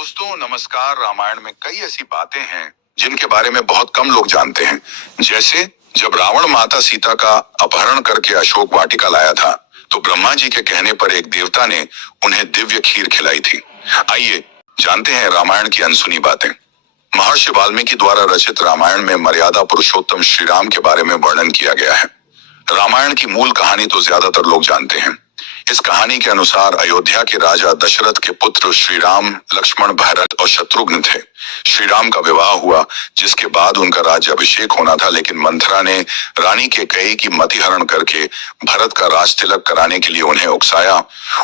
दोस्तों नमस्कार। रामायण में कई ऐसी बातें हैं जिनके बारे में बहुत कम लोग जानते हैं। जैसे जब रावण माता सीता का अपहरण करके अशोक वाटिका लाया था तो ब्रह्मा जी के कहने पर एक देवता ने उन्हें दिव्य खीर खिलाई थी। आइए जानते हैं रामायण की अनसुनी बातें। महर्षि वाल्मीकि द्वारा रचित रामायण में मर्यादा पुरुषोत्तम श्री राम के बारे में वर्णन किया गया है। रामायण की मूल कहानी तो ज्यादातर लोग जानते हैं। इस कहानी के अनुसार अयोध्या के राजा दशरथ के पुत्र श्री राम, लक्ष्मण, भरत और शत्रुघ्न थे। श्री राम का विवाह हुआ जिसके बाद उनका राज्य अभिषेक होना था, लेकिन मंथरा ने रानी कैकेयी की मतिहरण करके भरत का राज तिलक कराने के लिए उन्हें उकसाया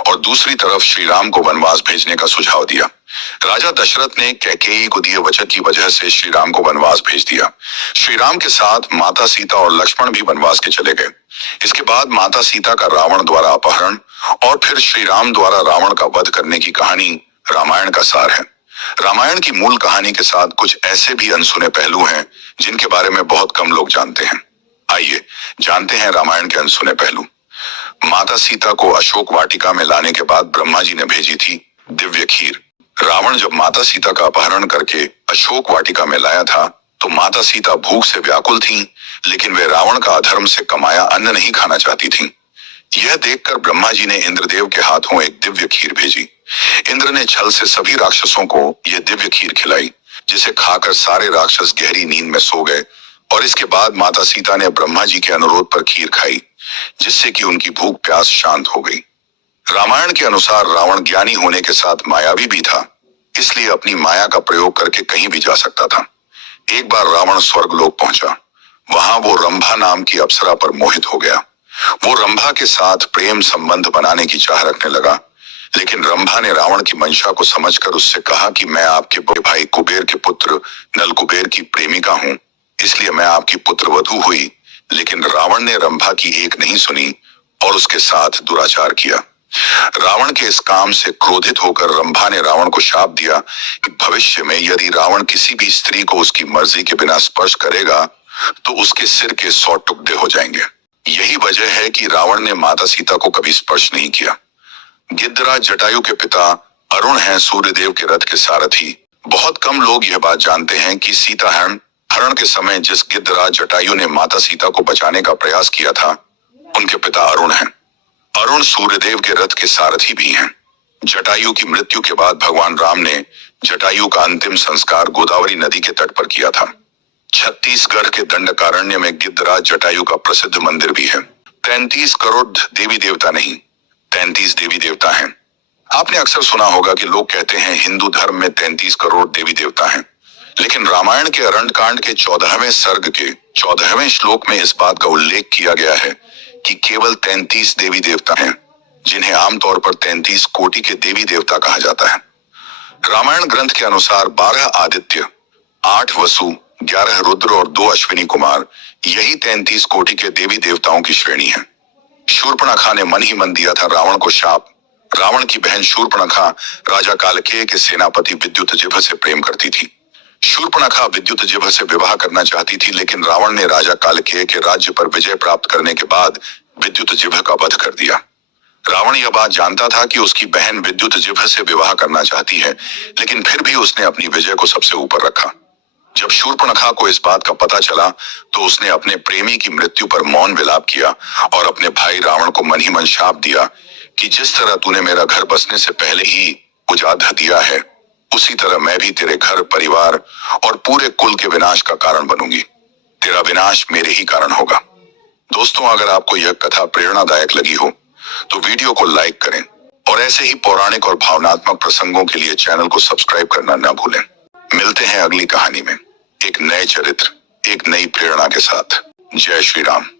और दूसरी तरफ श्री राम को वनवास भेजने का सुझाव दिया। राजा दशरथ ने कैकेयी को दिए वचन की वजह से श्री राम को वनवास भेज दिया। श्री राम के साथ माता सीता और लक्ष्मण भी वनवास के चले गए। इसके बाद माता सीता का रावण द्वारा अपहरण और फिर श्री राम द्वारा रावण का वध करने की कहानी रामायण का सार है। रामायण की मूल कहानी के साथ कुछ ऐसे भी अनसुने पहलू हैं जिनके बारे में बहुत कम लोग जानते हैं। आइए जानते हैं रामायण के अनसुने पहलू। माता सीता को अशोक वाटिका में लाने के बाद ब्रह्मा जी ने भेजी थी दिव्य खीर। रावण जब माता सीता का अपहरण करके अशोक वाटिका में लाया था तो माता सीता भूख से व्याकुल थीं, लेकिन वे रावण का अधर्म से कमाया अन्न नहीं खाना चाहती थीं। यह देखकर ब्रह्मा जी ने इंद्रदेव के हाथों एक दिव्य खीर भेजी। इंद्र ने छल से सभी राक्षसों को यह दिव्य खीर खिलाई, जिसे खाकर सारे राक्षस गहरी नींद में सो गए। और इसके बाद माता सीता ने ब्रह्मा जी के अनुरोध पर खीर खाई, जिससे कि उनकी भूख प्यास शांत हो गई। रामायण के अनुसार रावण ज्ञानी होने के साथ मायावी भी था, इसलिए अपनी माया का प्रयोग करके कहीं भी जा सकता था। एक बार रावण स्वर्गलोक पहुंचा। वहां वो रंभा नाम की अप्सरा पर मोहित हो गया। वो रंभा के साथ प्रेम संबंध बनाने की चाह रखने लगा, लेकिन रंभा ने रावण की मंशा को समझकर उससे कहा कि मैं आपके बड़े भाई कुबेर के पुत्र नल कुबेर की प्रेमिका हूँ, इसलिए मैं आपकी पुत्र वधू हुई। लेकिन रावण ने रंभा की एक नहीं सुनी और उसके साथ दुराचार किया। रावण के इस काम से क्रोधित होकर रंभा ने रावण को शाप दिया कि भविष्य में यदि रावण किसी भी स्त्री को उसकी मर्जी के बिना स्पर्श करेगा तो उसके सिर के 100 टुकड़े हो जाएंगे। यही वजह है कि रावण ने माता सीता को कभी स्पर्श नहीं किया। गिद्धराज जटायु के पिता अरुण हैं सूर्यदेव के रथ के सारथी। बहुत कम लोग यह बात जानते हैं कि सीता हरण के समय जिस गिद्धराज जटायु ने माता सीता को बचाने का प्रयास किया था, उनके पिता अरुण हैं। अरुण सूर्यदेव के रथ के सारथी भी हैं। जटायु की मृत्यु के बाद भगवान राम ने जटायु का अंतिम संस्कार गोदावरी नदी के तट पर किया था। छत्तीसगढ़ के दंडकारण्य में गिद्धराज जटायु का प्रसिद्ध मंदिर भी है। 33 करोड़ देवी देवता नहीं, 33 देवी देवता हैं। आपने अक्सर सुना होगा कि लोग कहते हैं हिंदू धर्म में 33 करोड़ देवी देवता हैं, लेकिन रामायण के अरण्यकांड के 14वें सर्ग के 14वें श्लोक में इस बात का उल्लेख किया गया है कि केवल 33 देवी देवता हैं, जिन्हें आमतौर पर 33 कोटि के देवी देवता कहा जाता है। रामायण ग्रंथ के अनुसार 12 आदित्य, 8 वसु, 11 रुद्र और 2 अश्विनी कुमार, यही 33 कोटि के देवी देवताओं की श्रेणी है। शूर्पणखा ने मन ही मन दिया था रावण को शाप। रावण की बहन शूर्पणखा राजा कालकेय के सेनापति विद्युतजिह्व से प्रेम करती थी। शूर्पणखा विद्युतजिह्व से विवाह करना चाहती थी, लेकिन रावण ने राजा कालकेय के राज्य पर विजय प्राप्त करने के बाद विद्युतजिह्व का वध कर दिया। रावण यह बात जानता था कि उसकी बहन विद्युतजिह्व से विवाह करना चाहती है, लेकिन फिर भी उसने अपनी विजय को सबसे ऊपर रखा। जब शूर्पणखा को इस बात का पता चला तो उसने अपने प्रेमी की मृत्यु पर मौन विलाप किया और अपने भाई रावण को मन ही मन शाप दिया कि जिस तरह तूने मेरा घर बसने से पहले ही उजाड़ दिया है, उसी तरह मैं भी तेरे घर, परिवार और पूरे कुल के विनाश का कारण बनूंगी। तेरा विनाश मेरे ही कारण होगा। दोस्तों, अगर आपको यह कथा प्रेरणादायक लगी हो तो वीडियो को लाइक करें और ऐसे ही पौराणिक और भावनात्मक प्रसंगों के लिए चैनल को सब्सक्राइब करना न भूलें। मिलते हैं अगली कहानी में एक नए चरित्र, एक नई प्रेरणा के साथ। जय श्री राम।